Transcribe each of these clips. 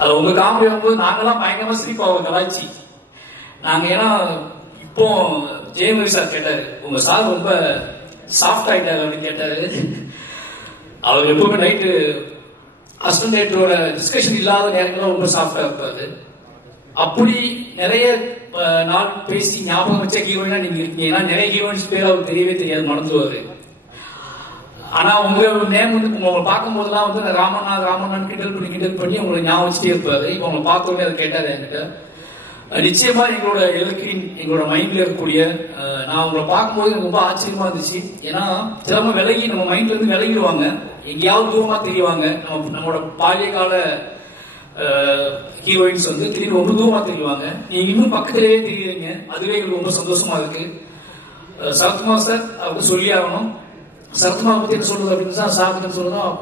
அது உங்க காமெடி வரும்போது நாங்கெல்லாம் பயங்கரமா சிரிப்போம் கலாய்ச்சி. நாங்க ஏன்னா இப்போ ஜெயமணி சார் கேட்டாரு, உங்க சார் ரொம்ப சாஃப்ட் ஆயிட்டாரு அப்படின்னு கேட்டாரு. அவர் எப்பவுமே நைட்டு அசிஸ்டன்ட் டைரக்டரோட டிஸ்கஷன் இல்லாத நேரங்களும் ரொம்ப சாஃப்டா இருப்பாரு. அப்படி நிறைய நாள் பேசி ஞாபகம் வச்ச ஹீரோயினா நீங்க இருக்கீங்க. ஏன்னா நிறைய ஹீரோயின்ஸ் பேர் அவருக்கு தெரியவே தெரியாது, மறந்துடுவாரு. ஆனா உங்க நேம் வந்து உங்களை பார்க்கும் போதெல்லாம் வந்து ராமண்ணா ராமண்ணான்னு கிண்டல் பண்ணி உங்களை ஞாபகம் வச்சுட்டே இருப்பாரு. இப்ப உங்களை பார்த்த உடனே அதை கேட்டாரு என்கிட்ட. நிச்சயமா எங்களோட எல்கின் எங்களோட மைண்ட்ல இருக்கக்கூடிய நான் உங்களை பார்க்கும்போது எனக்கு ரொம்ப ஆச்சரியமா இருந்துச்சு. ஏன்னா சிலமா விலகி நம்ம மைண்ட்ல இருந்து விலகிடுவாங்க, எங்கேயாவது தூரமா தெரியுவாங்க. நம்மளோட பாலிய கால ஹீரோயின்ஸ் வந்து திடீர்னு ரொம்ப தூரமா தெரியுவாங்க, நீங்க இன்னும் பக்கத்திலேயே தெரியுறீங்க. அதுவே எங்களுக்கு ரொம்ப சந்தோஷமா இருக்கு. சரத்குமார் சார் அவருக்கு சொல்லி ஆகணும். சரத்குமார் பத்தி என்ன சொல்றது அப்படின்னு சார் பத்தி சொல்றதும்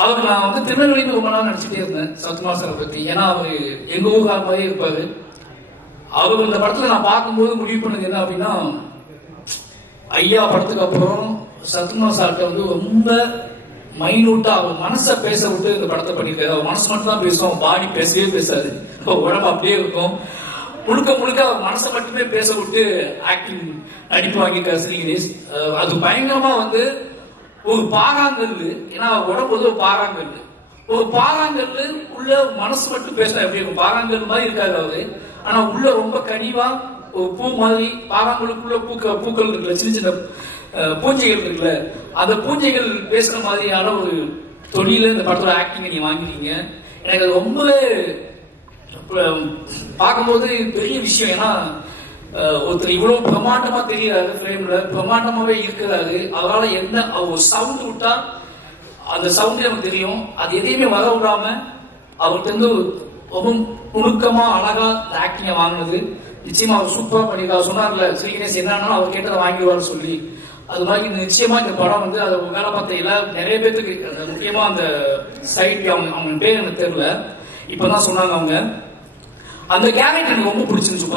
அவருக்கு நான் வந்து திருநெல்வேலின்னு ரொம்ப நாள் நினைச்சிட்டே இருந்தேன் சரத்குமார் சாரை பத்தி. ஏன்னா அவரு எங்க ஊருக்கார மாதிரியே இருப்பாரு. அவர் இந்த படத்துல நான் பார்க்கும்போது முடிவு பண்ணது என்ன அப்படின்னா, ஐயா படத்துக்கு அப்புறம் சரத்குமார் சார்கிட்ட வந்து ரொம்ப மைனூட்டா அவர் மனசை பேச விட்டு இந்த படத்தை பண்ணிருக்காரு. அவர் மனசு மட்டும் தான் பேசுவோம், பாடி பேசவே பேசாது, உடம்பு அப்படியே இருக்கும். முழுக்க முழுக்க அவர் மனசை மட்டுமே பேச விட்டு ஆக்டிங் நடிப்பு வாங்கியிருக்காரு ஸ்ரீ கணேஷ். அது பயங்கரமா வந்து ஒரு பாறாங்கல்லு, ஏன்னா உடம்பு வந்து ஒரு பாறாங்கல்லு, ஒரு பாறாங்கல்லு உள்ள மனசு மட்டும் பேசினா எப்படி இருக்கும், பாறாங்கல் மாதிரி இருக்காது அவரு. ஆனா உள்ள ரொம்ப கனிவா ஒரு பூ மாதிரி, பாறாங்கலுக்குள்ள பூக்கள் இருக்குல்ல, சின்ன சின்ன பூஞ்சைகள் இருக்குல்ல, அந்த பூஞ்சைகள் பேசுற மாதிரியான ஒரு தொழில இந்த படத்தோட ஆக்டிங் நீங்க வாங்கிட்டீங்க. எனக்கு அது ரொம்பவே பார்க்கும்போது பெரிய விஷயம். ஏன்னா ஒருத்தர் இவ்வளவு பிரமாண்டமா தெரியாது, ஃப்ரேம்ல பிரமாண்டமாவே இருக்கிறாரு. அவரால் என்ன ஒரு சவுண்ட் விட்டா அந்த சவுண்ட் நமக்கு தெரியும், அது எதையுமே வர விடாம அவர்கிட்ட இருந்து ரொம்ப நுணுக்கமா அழகா ஆக்டிங்க வாங்கினது நிச்சயமா அவர் சூப்பரா பண்ணிருக்காரு. சொன்னார்ல ஸ்ரீ கணேஷ் என்னன்னா அவர் கேட்டதை வாங்கிடுவாரு சொல்லி, அது மாதிரி நிச்சயமா இந்த படம் வந்து அதை வேலை பார்த்த எல்லாரும் நிறைய பேருக்கு, முக்கியமா அந்த சைட் அவங்க பேர் எனக்கு தெரியல, இப்பதான் சொன்னாங்க அவங்க. அந்த கேரக்டர் எனக்கு ரொம்ப பிடிச்சிருந்துச்சு.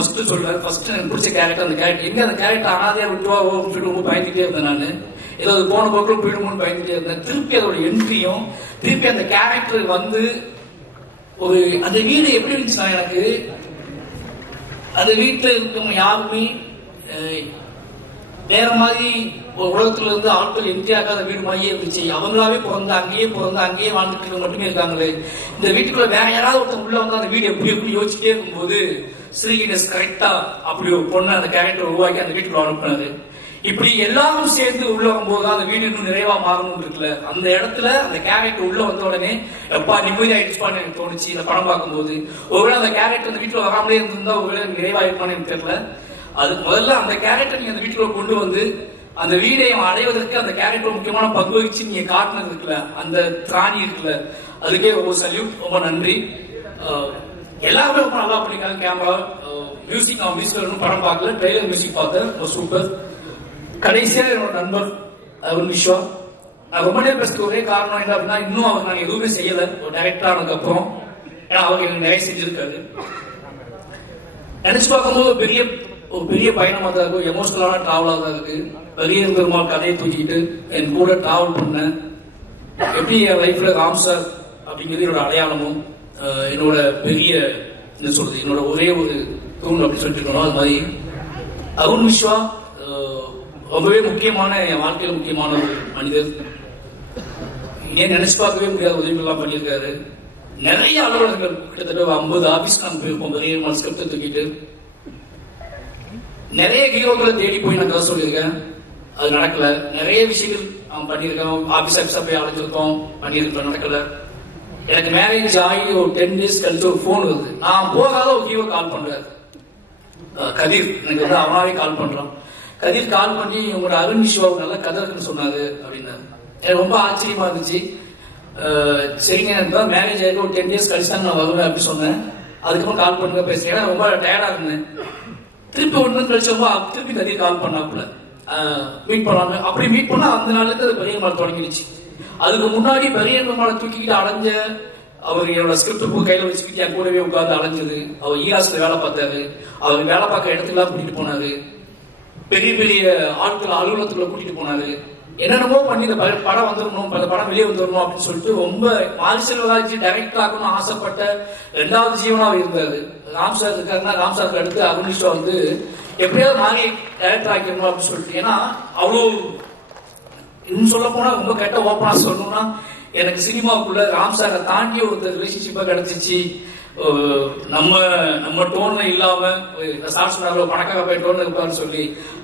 ஃபர்ஸ்ட் எனக்கு பிடிச்ச கேரக்டர் அந்த கேரக்டர். எங்க அந்த கேரக்டர் அனாதையா விட்டுவா சொல்லிட்டு ரொம்ப பயந்துட்டே இருந்தேன் நான். ஏதோ போன போக்கில் போயிடுமோன்னு பயந்துட்டே இருந்தேன். திருப்பி அதோட என்ட்ரியும் திருப்பி அந்த கேரக்டர் வந்து ஒரு அந்த வீடு எப்படி இருந்துச்சுன்னா, எனக்கு அந்த வீட்டுல இருக்கவங்க யாருமே வேற மாதிரி ஒரு உலகத்துல இருந்து ஆட்கள் என்ட்ரி ஆகாத வீடு மாதிரியே இருந்துச்சு. அவங்களாவே பிறந்து அங்கேயே வாழ்ந்துட்டு மட்டுமே இருக்காங்களே. இந்த வீட்டுக்குள்ள வேற யாராவது ஒருத்தர் உள்ள வந்து அந்த வீடு எப்படி யோசிச்சுட்டே இருக்கும்போது ஸ்ரீ கணேஷ் கரெக்டா அப்படி ஒரு பொண்ணு அந்த கேரக்டர் உருவாக்கி அந்த வீட்டுக்குள்ள அனுப்புனாரு. இப்படி எல்லாரும் சேர்ந்து உள்ள வரும்போது அந்த வீடு இன்னும் நிறைவா மாறணும் இருக்குல்ல, அந்த இடத்துல அந்த கேரக்டர் உள்ள வந்த உடனே எப்பா நிம்மதி ஆயிடுச்சுப்பான்னு எனக்கு தோணுச்சு இந்த படம் பார்க்கும்போது. ஒருவேளை அந்த கேரக்டர் அந்த வீட்டுல வராமலே இருந்திருந்தா ஒருவேளை நிறைவாயிருப்பான்னு எனக்கு தெரியல. அது முதல்ல அந்த கேரக்டர் நீங்க அந்த வீட்டுக்குள்ள கொண்டு வந்து அந்த வீடை அடைவதற்கு அந்த கேரக்டர் முக்கியமான பங்கு வகிச்சு நீங்க காட்டினது இருக்குல்ல, அந்த திராணி இருக்குல்ல, அதுக்கே ரொம்ப சல்யூட், ரொம்ப நன்றி. எல்லாருமே ரொம்ப நல்லா பண்ணிருக்காங்க. கேமரா, மியூசிக், நான் மியூசிக் படம் பார்க்கல, ட்ரெய்லர் மியூசிக் பார்த்தேன், சூப்பர். கடைசியா என்னோட நண்பர் அருண் விஸ்வா, நான் ரொம்ப நேரம் பேசுறது ஒரே காரணம் என்ன அப்படின்னா, இன்னும் அவர் நாங்க எதுவுமே செய்யல ஒரு டைரக்டர் ஆனதுக்கு அப்புறம். ஏன்னா அவர் எனக்கு நிறைய செஞ்சிருக்காரு. நினைச்சு பார்க்கும்போது ஒரு பெரிய பயணமா தான் இருக்கும், எமோஷனலான டிராவலா தான் இருக்கு. பெரிய பெருமாள் கதையை தூக்கிட்டு என் கூட டிராவல் பண்ண எப்படி என் லைஃப்ல ராம் சார் அப்படிங்கிறது என்னோட அடையாளமும் என்னோட பெரிய என்ன சொல்றது என்னோட ஒரே ஒரு தூண் அப்படி சொல்லிட்டு இருக்கணும். அது மாதிரி அருண் விஸ்வா ரொம்பவே முக்கியமான, என் வாழ்க்கையில முக்கியமான ஒரு மனிதர். ஏன் நினைச்சு பார்க்கவே முடியாத உதவிகள் எல்லாம் பண்ணியிருக்காரு. நிறைய அலுவலகங்கள், கிட்டத்தட்ட 50 ஆபீஸ் நாங்க போயிருப்போம் பெரிய ஸ்கிரிப்டை தூக்கிட்டு. நிறைய ஹீரோக்களை தேடி போய் நான் கதை சொல்லியிருக்கேன், அது நடக்கல. நிறைய விஷயங்கள் அவன் பண்ணியிருக்கோம், ஆபீஸா போய் அழைச்சிருக்கோம், பண்ணியிருக்கோம், நடக்கல. எனக்கு மேரேஜ் ஆகி ஒரு 10 டேஸ் கழிச்சு ஒரு போன் வருது. நான் போகாத ஒரு ஹீரோ கால் பண்றாரு, கதிர். எனக்கு வந்து அவனாவே கால் பண்றான். கதிர் கால் பண்ணி உங்களோட அருண் விஸ்வா நல்ல கதை இருக்குன்னு சொன்னாரு அப்படின்னாரு. எனக்கு ரொம்ப ஆச்சரியமா இருந்துச்சு. சரிங்க, எனக்கு மேரேஜ் ஆகிட்டு ஒரு 10 டேஸ் கழிச்சு தான் நான் வருவேன் அப்படி சொன்னேன். அதுக்கப்புறம் கால் பண்ணுங்க பேசுறேன். ஏன்னா ரொம்ப டயர்டா இருந்தேன். திருப்பி 1 மந்த் கழிச்சப்போ திருப்பி கதிர் கால் பண்ணாப்புல மீட் பண்ணாம. அப்படி மீட் பண்ணா அந்த நாளுக்கு அது பெரிய மாலை தொடங்கிடுச்சு. அதுக்கு முன்னாடி பெரிய மாலை தூக்கிக்கிட்டு அலைஞ்ச அவர் என்னோட ஸ்கிரிப்ட் புக் கையில வச்சுக்கிட்டு என் கூடவே உட்கார்ந்து அலைஞ்சது. அவர் ஈராஸ்ல வேலை பார்த்தாரு, அவர் வேலை பார்க்க இடத்துக்குலாம் கூட்டிட்டு போனாரு, பெரிய பெரிய ஆட்கள் அலுவலகத்துக்குள்ள கூட்டிட்டு போனாரு. என்னென்னமோ பண்ணி இந்த படம் வந்துடணும், அந்த படம் வெளியே வந்துடணும் அப்படின்னு சொல்லிட்டு ரொம்ப மாரி செல்வராஜ் டைரக்டர் ஆகணும்னு ஆசைப்பட்ட 2வது ஜீவனாக இருந்தாரு. ராம் சார் இருக்காருன்னா ராம் சாருக்கு அடுத்து அருணிஷா வந்து எப்படியாவது மாறி டைரக்டர் ஆக்கிடணும் அப்படின்னு சொல்லிட்டு. ஏன்னா அவ்வளோ இன்னும் சொல்ல போனா ரொம்ப கெட்ட ஓப்பனா சொல்லணும்னா எனக்கு சினிமாவுக்குள்ள ராம் சாரை தாண்டி ஒரு ரிலேஷன்ஷிப்பா கிடைச்சிச்சு. நம்ம டோன்ல இல்லாம பணக்காக போய் டோன்ல இருப்பாருன்னு சொல்லி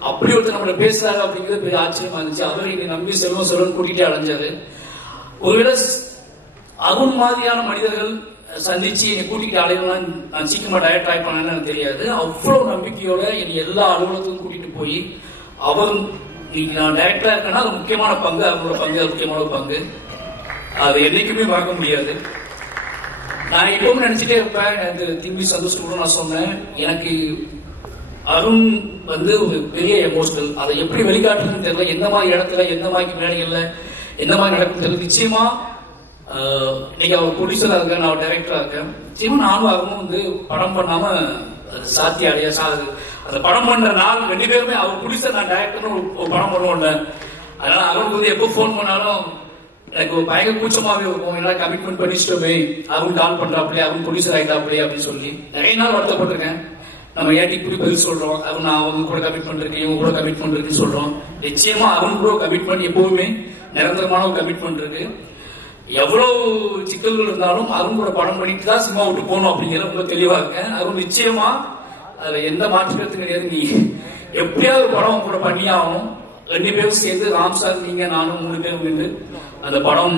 அப்படி ஒருத்தர் நம்மள பேசுறாரு அப்படிங்கிறது பெரிய ஆச்சரியமா இருந்துச்சு. அவர் என்னை நம்பி செல்வம் கூட்டிகிட்டே அடைஞ்சாரு. ஒருவேளை அருண் மாதிரியான மனிதர்கள் சந்திச்சு என்னை கூட்டிகிட்டு அலையலாம் நான் சீக்கிரமா டயட் ட்ரை பண்ணேன்னு எனக்கு தெரியாது. அவ்வளவு நம்பிக்கையோட என்னை எல்லா அலுவலகத்துக்கும் கூட்டிட்டு போய் அவர் நான் டைரக்டரா இருக்கேன்னா அது முக்கியமான பங்கு, அவரோட பங்கு அது முக்கியமான பங்கு. அது என்னைக்குமே மறக்க முடியாது. நான் இப்பவும் நினைச்சிட்டே இருப்பேன். எனக்கு திரும்பி சந்தோஷம் கூட நான் சொன்னேன், எனக்கு அருண் வந்து ஒரு பெரிய எமோஷனல். அதை எப்படி வெளிக்காட்டுறதுன்னு தெரியல. எந்த மாதிரி இடத்துல எந்த மாதிரி மேடைகள்ல எந்த மாதிரி நடக்கும் தெரியல. நிச்சயமா இன்னைக்கு அவர் ப்ரொடியூசரா இருக்கேன், நான் டைரக்டரா இருக்கேன். நிச்சயமா நானும் அருணும் வந்து படம் பண்ணாம சாத்திய அடைய சாகுது. அந்த படம் பண்ற நாள் 2 பேருமே அவர் ப்ரொடியூசர் நான் டைரக்டர் ஒரு படம் பண்ணுவோம்ல. அதனால அவருக்கு வந்து எப்போ போன் பண்ணாலும் எனக்கு ஒரு பயங்கர கூச்சமாவே இருக்கும். என்னால கமிட்மெண்ட் பண்ணிச்சிட்டோமே, அவன் கால் பண்றாப்லே, அவன் ப்ரொடியூசர் ஆயிட்டாப்லே அப்படின்னு சொல்லி நிறைய நாள் வருத்தப்பட்டிருக்கேன். நம்ம ஏட்டி இப்படி பதில் சொல்றோம், அவன் நான் அவங்க கூட கமிட்மெண்ட் இருக்கு, இவங்க கூட கமிட்மெண்ட் இருக்குன்னு சொல்றோம். நிச்சயமா அவன் கூட கமிட்மெண்ட் எப்பவுமே நிரந்தரமான ஒரு கமிட்மெண்ட் இருக்கு. எவ்வளவு சிக்கல்கள் இருந்தாலும் அருண் கூட படம் பண்ணிட்டு தான் சினிமா விட்டு போகணும் அப்படிங்கிற ரொம்ப தெளிவா இருக்கேன். அருண் நிச்சயமா அதுல எந்த மாற்றுக்கிறதும் கிடையாது. நீ எப்படியாவது படம் கூட பண்ணி ஆகணும். 2 பேரும் சேர்ந்து ராம் சார் நீங்க நானும் 3 பேரும் நின்று அந்த படம்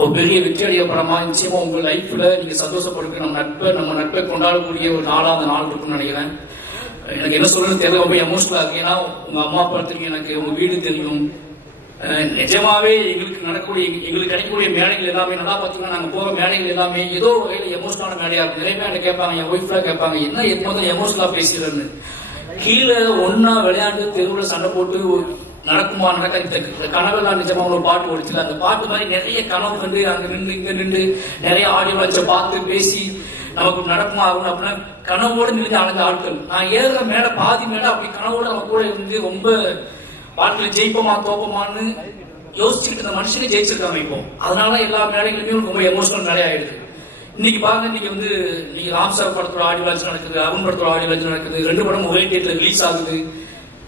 ஒரு பெரிய வெற்றி அடைய படமா நிச்சயமா உங்க லைஃப்ல நீங்க சந்தோஷப்படுங்க. நம்ம நட்பை கொண்டாடக்கூடிய ஒரு நாளா அந்த நாள் இருக்கும்னு நினைக்கிறேன். எனக்கு என்ன சொல்றது தெரியல, ரொம்ப எமோஷனலா இருக்கு. ஏன்னா உங்க அம்மா அப்பா தெரியும், எனக்கு உங்க வீடு தெரியும். நிஜமாவே எங்களுக்கு கிடைக்கக்கூடிய மேடைகள் எல்லாமே நல்லா பாத்தீங்கன்னா நாங்க போற மேடைகள் எல்லாமே ஏதோ வகையில எமோஷனலான மேடையா இருக்கு. நிறைய பேர் கேட்பாங்க, என் ஒய்ஃப்லாம் கேட்பாங்க, என்ன முதல்ல எமோஷனலா பேசுறேன்னு. கீழே ஒன்னா விளையாண்டு தெருவுல சண்டை போட்டு நடக்குமா நடக்காது கனவெல்லாம் நிஜமா ஒரு பாட்டு ஓடிச்சுல. அந்த பாட்டு மாதிரி நிறைய கனவு கண்டு அங்க நின்று இங்க நின்று நிறைய ஆடியோ வச்ச பார்த்து பேசி நமக்கு நடக்குமா ஆகணும் அப்படின்னா கனவோடு நின்று அடைஞ்ச ஆட்கள். நான் ஏறுற மேல பாதி மேல அப்படி கனவோட நம்ம கூட இருந்து ரொம்ப வாழ்க்கையில ஜெயிப்போமா தோப்போமான்னு யோசிச்சுக்கிட்டு இந்த மனுஷனே ஜெயிச்சிருக்காங்க இப்போ. அதனால எல்லா மேடைகளுமே ரொம்ப எமோஷனல் மேலே ஆயிடுது. இன்னைக்கு பாருங்க, இன்னைக்கு வந்து நீங்க ராம் சார் படத்தோட ஆடியோ லான்ச் நடக்குது, அருண் படத்தோட ஆடியோ லான்ச் நடக்குது. 2 படம் ஒரே டேட்ல ரிலீஸ் ஆகுது.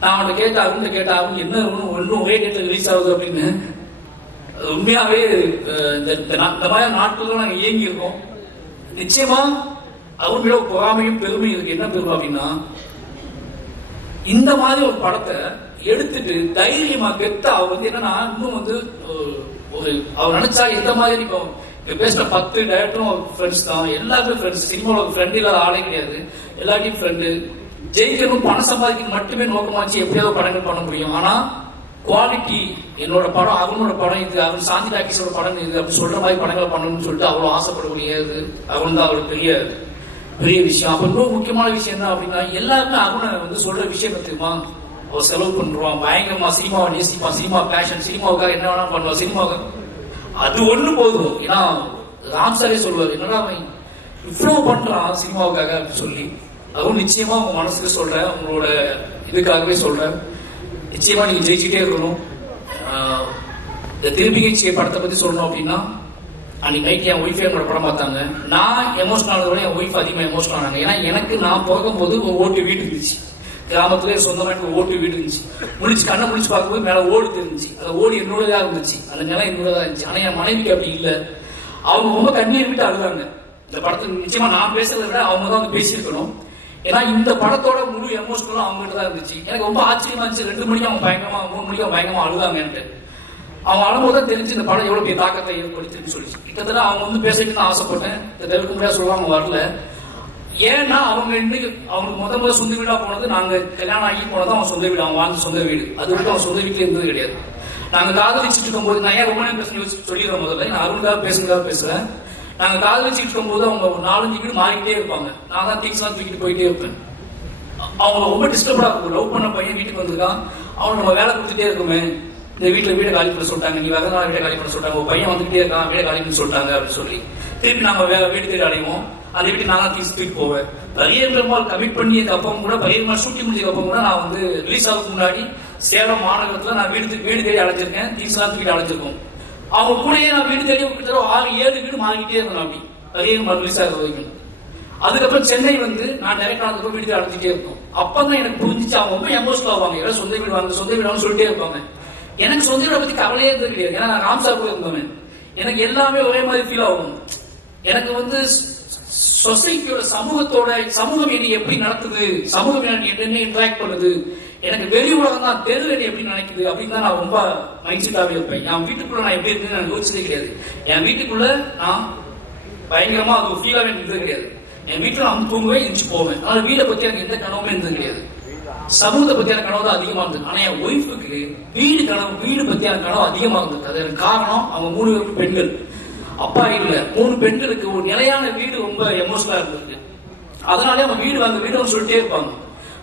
நான் அவன்கிட்ட கேட்டேன், அருண் கேட்டேன், அருண் என்ன ஒன்றும் ஒரே டேட்ல ரிலீஸ் ஆகுது அப்படின்னு. உண்மையாவே இந்த மாதிரி நாட்கள் நாங்க இயங்கி இருக்கோம். நிச்சயமா அருண் பொறாமையும் பெருமையும் இருக்கு. என்ன பெருமை அப்படின்னா இந்த மாதிரி ஒரு படத்தை எடுத்துட்டு தைரியமா கெத்தா அவர் வந்து என்னன்னா இன்னும் வந்து அவர் நினைச்சா எந்த மாதிரி இப்போ பேசுற 10 டைரக்டரும் ஃப்ரெண்ட்ஸ் தான், எல்லாருமே ஃப்ரெண்ட்ஸ். சினிமாவில் ஃப்ரெண்ட் இல்லாத ஆளே கிடையாது, எல்லாத்தையும் ஃப்ரெண்டு. ஜெயிக்கணும் பணம் சம்பாதிக்கணும் மட்டுமே நோக்கமாச்சு எப்படியாவது படங்கள் பண்ண முடியும். ஆனா குவாலிட்டி என்னோட படம் அவனோட படம் இது, அவன் சாந்தி டாக்கீஸோட படம் இது அப்படி சொல்ற மாதிரி படங்களை பண்ணணும்னு சொல்லிட்டு அவ்வளவு ஆசைப்படக்கூடியது அவன் தான் அவரோட பெரிய விஷயம். அப்ப இன்னொரு முக்கியமான விஷயம் என்ன அப்படின்னா எல்லாருமே அவனை வந்து சொல்ற விஷயம் தெரியுமா, அவர் செலவு பண்றான் பயங்கரமா, சினிமாவை நேசிப்பான், சினிமா பேஷன், சினிமாவுக்காக என்ன வேணா பண்ணுவான், சினிமாவுக்கு அது ஒண்ணு போதும். ஏன்னா ராம் சாரே சொல்லுவார், என்னடா அவன் இவ்வளவு பண்றான் சினிமாவுக்காக அப்படின்னு சொல்லி. அதுவும் நிச்சயமா உங்க மனசுக்கு சொல்றேன், உங்களோட இதுக்காகவே சொல்றேன், நிச்சயமா நீங்க ஜெயிச்சுட்டே இருக்கணும். இந்த திரும்பிகை படத்தை பத்தி சொல்லணும் அப்படின்னா அன்னைக்கு நைட் என் ஒய்ஃபே என்னோட படம் பார்த்தாங்க. நான் எமோஷனல் ஆனதோட என் ஒய்ஃப் அதிகமா எமோஷனல் ஆனாங்க. ஏன்னா எனக்கு நான் பிறக்கும் போது ஒரு ஓட்டு வீடு இருந்துச்சு, கிராமத்துல சொந்தமா ஓட்டு வீடு இருந்துச்சு. கண்ணை முடிச்சு பார்க்கும்போது மேல ஓடு தெரிஞ்சு, அந்த ஓடு என்னோடதான் இருந்துச்சு, அந்த நிலம் என்னோடதான் இருந்துச்சு. ஆனா என் மனைவிக்கு அப்படி இல்லை. அவங்க ரொம்ப கண்ணீர் விட்டு அழுதாங்க. இந்த படத்துக்கு நிச்சயமா நான் பேசுறதை விட அவங்க தான் வந்து பேசியிருக்கணும். ஏன்னா இந்த படத்தோட முழு எமோஷனலும் அவங்ககிட்ட தான் இருந்துச்சு. எனக்கு ரொம்ப ஆச்சரியமா இருந்துச்சு. 2 மணிக்கு அவங்க பயங்கரமா 3 மணிக்கு அவங்க பயங்கரமா அழுதாங்கன்ட்டு. அவங்க அழும்போது தான் தெரிஞ்சு இந்த படம் எவ்வளவு பெரிய தாக்கத்தை ஏற்படுத்தின்னு சொல்லி. கிட்டத்தட்ட அவங்க வந்து பேசிட்டு நான் ஆசைப்பட்டேன், தவிர்க்க முடியாது சொல்லுவாங்க வரல. ஏன்னா அவங்க இன்னைக்கு அவங்களுக்கு முதல்ல சொந்த வீடா போனது, நாங்க கல்யாணம் ஆகி போனது அவங்க சொந்த வீடு, அவங்க வாழ்ந்த சொந்த வீடு. அது வரைக்கும் அவங்க சொந்த வீட்டுல இருந்தது கிடையாது. நாங்க காதலிச்சுட்டு இருக்கும் போது, நான் ஏன் ரொம்ப நேரம் பேச சொல்லிடுறேன் முதல்ல, நான் அருணுக்காக பேசுறதுக்காக பேசுறேன். நாங்க காதலிச்சுட்டு இருக்கும் போது அவங்க 4-5 வீடு மாறிக்கிட்டே இருப்பாங்க. நான் தான் திங்ஸ் எல்லாம் தூக்கிட்டு போயிட்டே இருப்பேன். அவங்க ரொம்ப டிஸ்டர்பா இருக்கும். லவ் பண்ண பையன் வீட்டுக்கு வந்திருக்கான், அவன் நம்ம வேலை கொடுத்துட்டே இருக்குமே, இந்த வீட்டுல வீடை காலி பண்ண சொல்லிட்டாங்க, நீ வரதுனால வீடை காலி பண்ண சொல்லிட்டாங்க, ஒரு பையன் வந்துகிட்டே இருக்கான் வீடை காலி பண்ண சொல்லிட்டாங்க அப்படின்னு சொல்லி திருப்பி நாங்க வீடு தேடி அடைவோம். அந்த வீட்டுக்கு நான் தான் திங்ஸ் தூக்கிட்டு போவேன். பரியர் பெருமாள் கமிட் பண்ணியதுக்கு அப்புறம் கூட, பரியர் பெருமாள் ஷூட்டிங் முடிஞ்சதுக்கு அப்புறம் கூட நான் வந்து ரிலீஸ் ஆகுறதுக்கு முன்னாடி சேலம் மாநகரத்துல நான் வீடு தேடி அழைச்சிருக்கேன். தீசலாம் வீடு அழைச்சிருக்கோம். அவங்க கூடயே நான் வீடு தேடி கிட்டத்தட்ட 6-7 வீடு மாறிக்கிட்டே இருந்தேன். அப்படி அதிகம் மறுபடியும் வைக்கணும். அதுக்கப்புறம் சென்னை வந்து நான் டைரக்டா வீடு தேடி அழைச்சிட்டே இருக்கோம். அப்பதான் எனக்கு புரிஞ்சிச்சு அவங்க ரொம்ப எமோஷனல் ஆவாங்க. ஏன்னா சொந்த வீடு வாங்க சொந்த வீடு சொல்லிட்டே இருப்பாங்க. எனக்கு சொந்த வீடை பத்தி கவலையே இருந்தது கிடையாது. ஏன்னா நான் ராம்சார் கூட இருந்தவன். எனக்கு எல்லாமே ஒரே மாதிரி ஃபீல் ஆகும். எனக்கு வந்து சொசைட்டியோட சமூகம் என்னை எப்படி நடத்துது, சமூகம் என்ன இன்டராக்ட் பண்ணுது, எனக்கு வெளி உலகம் தான் தெரு என்னை எப்படி நினைக்குது அப்படின்னு தான் நான் ரொம்ப மைண்ட் செட்டாவே இருப்பேன். என் வீட்டுக்குள்ள நான் எப்படி இருக்குன்னு நான் யோசிச்சதே கிடையாது. என் வீட்டுக்குள்ள நான் பயங்கரமா அது ஃபீலாவே இருந்தது கிடையாது. என் வீட்டுல நான் தூங்குவேன், எந்திச்சு போவேன். அதனால வீடை பத்தி எனக்கு எந்த கனவுமே இருந்தது கிடையாது. சமூகத்தை பத்தியான கனவு தான் அதிகமா இருந்தது. ஆனா என் ஒய்ஃபுக்கு வீடு பத்தியான கனவு அதிகமா இருந்தது. அது எனக்கு காரணம் அவங்க 3 பேருக்கு பெண்கள், அப்பா இல்ல. 3 பெண்களுக்கு ஒரு நிலையான வீடு ரொம்ப எமோஷனலா இருந்திருக்கு. அதனாலே அவங்க வீடு வாங்க சொல்லிட்டே இருப்பாங்க.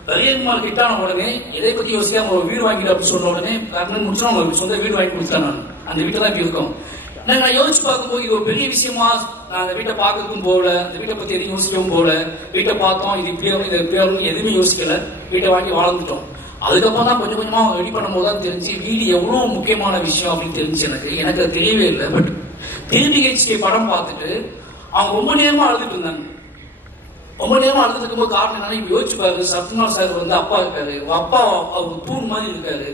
பெரியம்மாள் கிட்டான உடனே எதை பத்தி யோசிக்காம ஒரு வீடு வாங்கிடு அப்படின்னு சொன்ன உடனே கர்ணன் முடிச்சா அவங்க சொந்த வீடு வாங்கி கொடுத்தேன். நான் அந்த வீட்டை தான் இப்ப இருக்கோம். நான் யோசிச்சு பார்க்கும்போது இது ஒரு பெரிய விஷயமா நான் அந்த வீட்டை பார்க்கறதுக்கும் போகல, அந்த வீட்டை பத்தி எதையும் யோசிக்கவும் போகல. வீட்டை பார்த்தோம், இது இப்படி எதுவுமே யோசிக்கல, வீட்டை வாங்கி வாழ்ந்துட்டோம். அதுக்கப்புறம் தான் கொஞ்சம் கொஞ்சமா ரெடி பண்ணும் போது தான் தெரிஞ்சு வீடு எவ்வளவு முக்கியமான விஷயம் அப்படின்னு தெரிஞ்சு எனக்கு அது தெரியவே இல்லை. பட் திருநீகை படம் பார்த்துட்டு அவங்க ரொம்ப நேரமா அழுதுட்டு இருந்தாங்க. ரொம்ப நேரமா அழுதுட்டு இருக்கும்போது காரணம் என்னன்னா, இப்ப யோசிச்சு பாரு, சத்யகுமார் சார் வந்து அப்பா இருக்காரு, அப்பா அவர் தூண் மாதிரி இருக்காரு.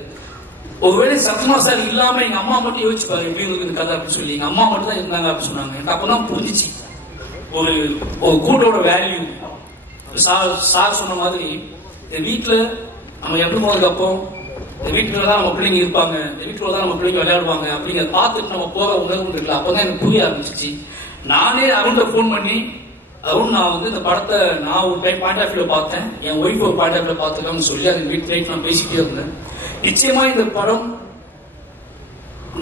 ஒருவேளை சத்யகுமார் சார் இல்லாம எங்க அம்மா மட்டும் யோசிச்சு பாரு எப்படி இருக்குது கதை அப்படின்னு சொல்லி, எங்க அம்மா மட்டும் தான் இருந்தாங்க அப்படின்னு சொன்னாங்க. எனக்கு அப்பதான் புரிஞ்சிச்சு ஒரு கூட்டோட வேல்யூ. சார் சொன்ன மாதிரி இந்த வீட்டுல நம்ம எப்படி போனதுக்கு அப்புறம் இந்த வீட்டுக்குள்ளதான் நம்ம பிள்ளைங்க இருப்பாங்க, இந்த வீட்டுக்குள்ளதான் நம்ம பிள்ளைங்க விளையாடுவாங்க அப்படிங்கிறத பார்த்துட்டு நம்ம போக உணர்வு இருக்குல்ல, அப்பதான் எனக்கு புரிய ஆரம்பிச்சிச்சு. நானே அருண்ட போன் பண்ணி, அருண் நான் வந்து இந்த படத்தை நான் ஒரு டைம் பாயிண்ட் ஆஃப் வியூல பார்த்தேன், என் ஒய்ஃப் ஒரு பாயிண்ட் ஆஃப் வியூல பார்த்துக்கலாம்னு சொல்லி அது வீட்டு நான் பேசிக்கிட்டே இருந்தேன். நிச்சயமா இந்த படம்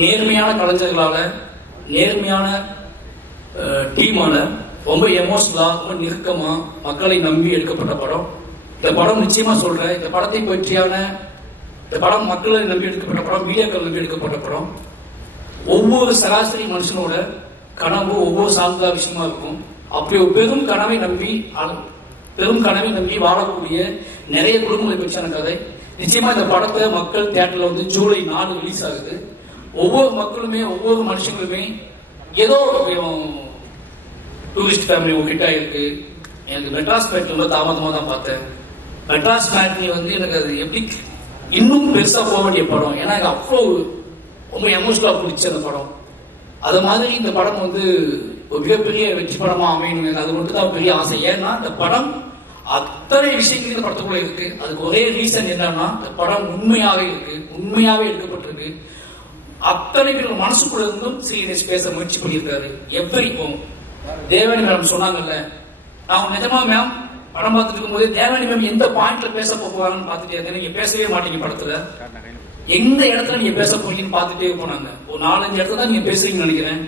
நேர்மையான கலைஞர்களால, நேர்மையான டீமால ரொம்ப எமோஷனலா, ரொம்ப நெருக்கமா மக்களை நம்பி எடுக்கப்பட்ட படம். இந்த படம் நிச்சயமா சொல்றேன், இந்த படத்தை பற்றியான இந்த படம் மக்களை நம்பி எடுக்கப்பட்ட படம், மீடியாக்கள் நம்பி எடுக்கப்பட்ட படம். ஒவ்வொரு சராசரி மனுஷனோட கனவு ஒவ்வொரு சார்ந்த விஷயமா இருக்கும். அப்படி ஒரு பெரும் கனவை நம்பி வாழக்கூடிய நிறைய குடும்பங்களை பற்றியான கதை. நிச்சயமா இந்த படத்தை மக்கள் தியேட்டர்ல வந்து ஜூலை 4 ரிலீஸ் ஆகுது. ஒவ்வொரு மக்களுமே ஒவ்வொரு மனுஷங்களுமே ஏதோ டூரிஸ்ட் ஃபேமிலி கிட்ட இருக்கு. எனக்கு மெட்ராஸ் மேட்னி ரொம்ப தாமதமா தான் பார்த்தேன். மெட்ராஸ் மேட்னி வந்து எனக்கு அது எப்படி இன்னும் பெருசா போக வேண்டிய படம். ஏன்னா எனக்கு அவ்வளோ ரொம்ப எமோஷனலா பிடிச்ச அந்த படம். அது மாதிரி இந்த படம் வந்து ஒரு மிகப்பெரிய வெற்றி படமா அமையணும், அது மட்டும் தான் பெரிய ஆசை. ஏன்னா இந்த படம் அத்தனை விஷயங்கள் இந்த படத்துக்குள்ள இருக்கு. அதுக்கு ஒரே ரீசன் என்னன்னா, இந்த படம் உண்மையாவே இருக்கு, உண்மையாவே எடுக்கப்பட்டிருக்கு. அத்தனை பேர் மனசுக்குள்ள இருந்தும் சீரியஸ் பேச முயற்சி பண்ணியிருக்காரு. எப்படி இப்போ தேவயானி மேம் சொன்னாங்கல்ல, நான் நிஜமா மேம் படம் பார்த்துட்டு இருக்கும் போது தேவயானி மேம் எந்த பாயிண்ட்ல பேச போறாங்கன்னு பார்த்துட்டே இருந்தேன். நீங்க பேசவே மாட்டீங்க படத்துல, எந்த இடத்துல நீங்க பேச போறீங்கன்னு பார்த்துட்டே போனாங்க. ஒரு 4-5 இடத்துல தான் நீங்க பேசுறீங்கன்னு நினைக்கிறேன்.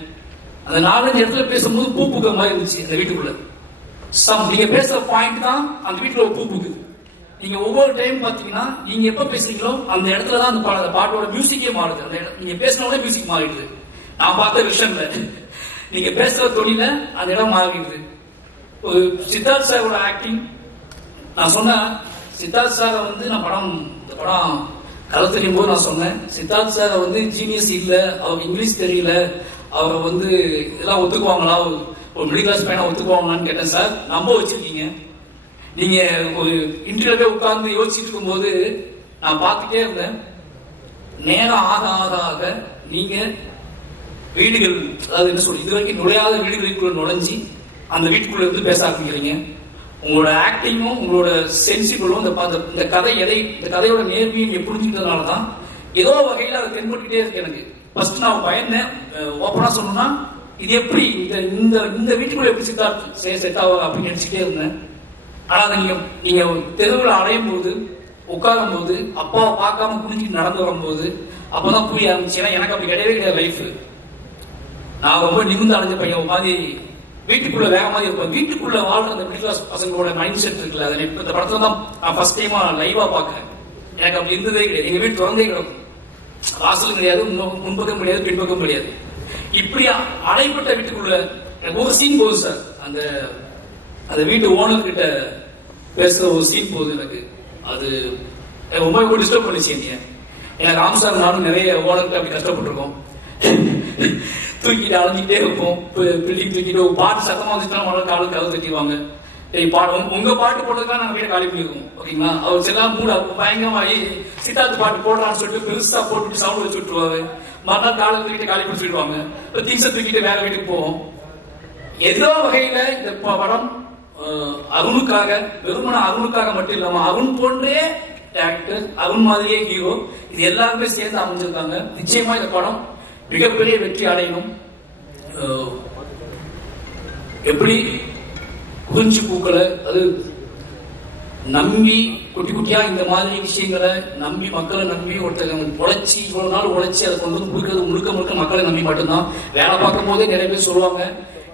அந்த 4-5 இடத்துல பேசும்போது பூ பூக்க மாதிரி இருந்துச்சு அந்த வீட்டுக்குள்ள. நீங்க பேசுற பாயிண்ட் தான் அந்த வீட்டுல பூ பூக்குது. நீங்க ஒவ்வொரு டைம் பாத்தீங்கன்னா நீங்க எப்ப பேசுறீங்களோ அந்த இடத்துலதான் அந்த பாட்டோட மியூசிக்கே மாறுது. அந்த நீங்க பேசினோட மியூசிக் மாறிடுது. நான் பார்த்த விஷயம்ல நீங்க பேசுற தொழில அந்த இடம் மாறிடுது. ஒரு சித்தார்த் சாரோட ஆக்டிங், நான் சொன்னேன் சித்தார்த் சாரை வந்து நான் இந்த படம் கதை தெரியும் போது நான் சொன்னேன், சித்தார்த் சாரை வந்து ஜீனியஸ் இல்ல, அவருக்கு இங்கிலீஷ் தெரியல, அவரை வந்து இதெல்லாம் ஒத்துக்குவாங்களா, ஒரு மிடில் கிளாஸ் பையனா ஒத்துக்குவாங்களான்னு கேட்டேன். சார் நம்ப வச்சிருக்கீங்க. நீங்க ஒரு இன்டர்வியூல உட்கார்ந்து யோசிச்சுட்டு இருக்கும் போது நான் பார்த்துட்டே இருந்தேன். நேரம் ஆக ஆக ஆக நீங்க வீடுகள், அதாவது என்ன சொல்றது, இது வரைக்கும் நுழையாத வீடுகளுக்குள்ள நுழைஞ்சி அந்த வீட்டுக்குள்ள இருந்து பேச ஆரம்பிக்கிறீங்க. உங்களோட ஆக்டிங்கும் உங்களோட சென்சிபிளும் இந்த கதையோட நேர்மையும் நீங்க புரிஞ்சுக்கிட்டதுனாலதான் ஏதோ வகையில அதை தென்பட்டுக்கிட்டே இருக்கு. எனக்கு ஃபர்ஸ்ட் நான் பயந்தேன், ஓப்பனா சொல்லணும்னா இது எப்படி இந்த வீட்டுக்குள்ள எப்படி சித்தார்த் செட் ஆகும் அப்படின்னு நினைச்சுட்டே இருந்தேன். ஆனா அதை நீங்க தெருவில் அடையும் போது, உட்காரும் போது, அப்பாவை பார்க்காம புரிஞ்சுட்டு நடந்து வரும்போது அப்பதான் புரிய ஆரம்பிச்சு. ஏன்னா எனக்கு அப்படி கிடையவே கிடையாது லைஃப். நான் ரொம்ப நிமிர்ந்து அடைஞ்ச பையன் மாதிரி வீட்டுக்குள்ள வேற மாதிரி இருப்பேன். வீட்டுக்குள்ள வாழ்ற அந்த மிடில் கிளாஸ் பசங்களோட மைண்ட் செட் இருக்குல்ல, அதை இந்த படத்துல தான் நான் ஃபர்ஸ்ட் டைமா லைவா பாக்குறேன். எனக்கு அப்படி இருந்ததே கிடையாது. எங்க வீட்டு திறந்தே கிடக்கும், வாசலும் கிடையாது, முன்பக்கம் கிடையாது, பின்பக்கம் கிடையாது. இப்படி அடைப்பட்ட வீட்டுக்குள்ள ஒரு சீன் போகுது சார். அந்த வீட்டு ஓனர் கிட்ட பேசுற ஒரு சீன் போகுது. எனக்கு அது ரொம்ப டிஸ்டர்ப் பண்ணிச்சு. எனக்கு ராம் சார் நானும் நிறைய ஓனர்கிட்ட அப்படி கஷ்டப்பட்டிருக்கோம். தூக்கிட்டு அலைஞ்சிட்டே இருப்போம், பில்டிங் தூக்கிட்டு பாட்டு சத்தமா வந்துச்சுன்னா மறுநாள் காலம் கதவு தட்டிடுவாங்க. உங்க பாட்டு போடுறதுக்காக நாங்க வீட்டை காலி பண்ணிருக்கோம். ஓகேங்களா, அவர் எல்லாம் மூட பயங்கரமாயி சித்தார்த்து பாட்டு போடுறான்னு சொல்லிட்டு பெருசா போட்டு சவுண்ட் வச்சு விட்டுருவாரு. மறுநாள் காலத்து வீட்டை காலி பண்ணி சொல்லிடுவாங்க. திங்ஸை தூக்கிட்டு வேற வீட்டுக்கு போவோம். ஏதோ வகையில இந்த படம் அருணுக்காக, வெறுமன அருணுக்காக மட்டும் இல்லாம அருண் போன்றே ஆக்டர், அருண் மாதிரியே ஹீரோ, இது எல்லாருமே சேர்ந்து அமைஞ்சிருக்காங்க. நிச்சயமா இந்த படம் மிகப்பெரிய வெற்றி அடையணும். எப்படி குறிஞ்சி பூக்களை அது நம்பி குட்டி குட்டியா இந்த மாதிரி விஷயங்களை நம்பி மக்களை நம்பி ஒருத்தர் உழைச்சி இவ்வளவு நாள் உழைச்சி அதை கொண்டு வந்து கொடுக்கறது முழுக்க முழுக்க மக்களை நம்பி மட்டும்தான். வேலை பார்க்கும் போதே நிறைய பேர் சொல்லுவாங்க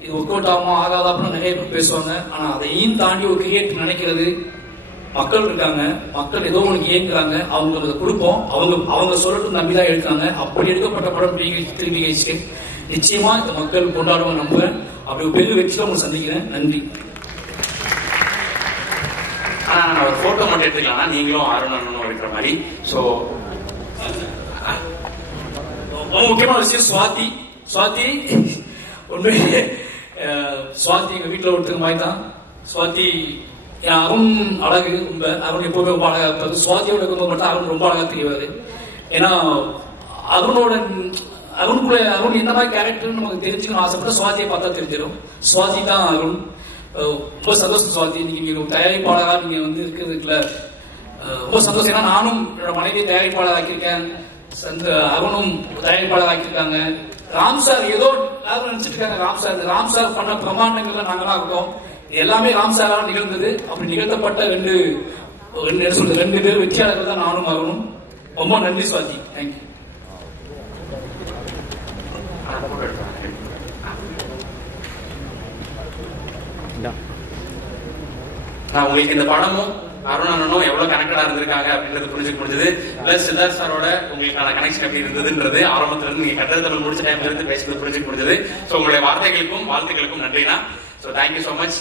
இது ஒர்க் அவுட் ஆகுமா ஆகாதா அப்படின்னு நிறைய பேர் பேசுவாங்க. ஆனா அதையும் தாண்டி ஒரு கிரியேட் நினைக்கிறது மக்கள் இருக்காங்க. மக்கள் ஏதோ ஒன்று இயங்குறாங்க, அவங்க அதை கொடுப்போம், அவங்க சொல்லட்டும் நம்பிதான் எடுக்காங்க. அப்படி எடுக்கப்பட்ட படம் திரும்பி நிச்சயமா இந்த மக்கள் கொண்டாடுவாங்க. நம்புறேன். அப்படி ஒரு பெரிய வெற்றியில உங்களை சந்திக்கிறேன். நன்றி. ஆனா நான் ஒரு போட்டோ மட்டும் எடுத்துக்கலாம், நீங்களும் அருண் அண்ணனும் இருக்கிற மாதிரி. சோ முக்கியமான விஷயம் சுவாதி உண்மையிலே சுவாதி எங்க வீட்டுல ஒருத்தர் மாதிரி தான். சுவாதி அருண் அழகு, ரொம்ப அருண் எப்பவுமே ரொம்ப அழகா இருப்பாரு. சுவாதியோட இருக்கும்போது மட்டும் அருண் ரொம்ப அழகா தெரியாது. ஏன்னா அருணுக்குள்ள அருண் என்ன மாதிரி கேரக்டர் நமக்கு தெரிஞ்சுக்கணும் ஆசைப்பட்ட சுவாதியை பார்த்தா தெரிஞ்சிடும். சுவாதி தான் அருண். ரொம்ப சந்தோஷம் சுவாதி, நீங்க தயாரிப்பாளராக நீங்க வந்து இருக்கிறதுக்குல ரொம்ப சந்தோஷம். ஏன்னா நானும் என்னோட மனைவி தயாரிப்பாளர் ஆக்கியிருக்கேன், அருணும் தயாரிப்பாளர் ஆக்கியிருக்காங்க. ராம் சார் ஏதோ எல்லாரும் நினைச்சிட்டு இருக்காங்க ராம் சார் பண்ண பிரமாண்டங்கள்ல நாங்களாம் இருக்கோம். எல்லாமே ராம் சாரால் நிகழ்ந்தது. அப்படி நிகழ்த்தப்பட்ட ரெண்டு பேர் வெற்றியாளர்கள் தான் நானும் அருணும். ரொம்ப நன்றி சுவாதி. தேங்க்யூ. நான் உங்களுக்கு இந்த படமும் அருண் அண்ணனும் எவ்வளவு கனெக்டடா இருந்திருக்காங்க அப்படின்றது புரிஞ்சுக்க முடிஞ்சது. பிளஸ் சித்தார்த் சாரோட உங்களுக்கான கனெக்ஷன் எப்படி இருந்ததுன்றது ஆரம்பத்துல இருந்து நீங்க கட்டட தமிழ் முடிச்ச டைம்ல இருந்து பேசுறது புரிஞ்சுக்க முடிஞ்சது. சோ உங்களுடைய வார்த்தைகளுக்கும் வாழ்த்துக்களுக்கும் நன்றினா. So thank you so much.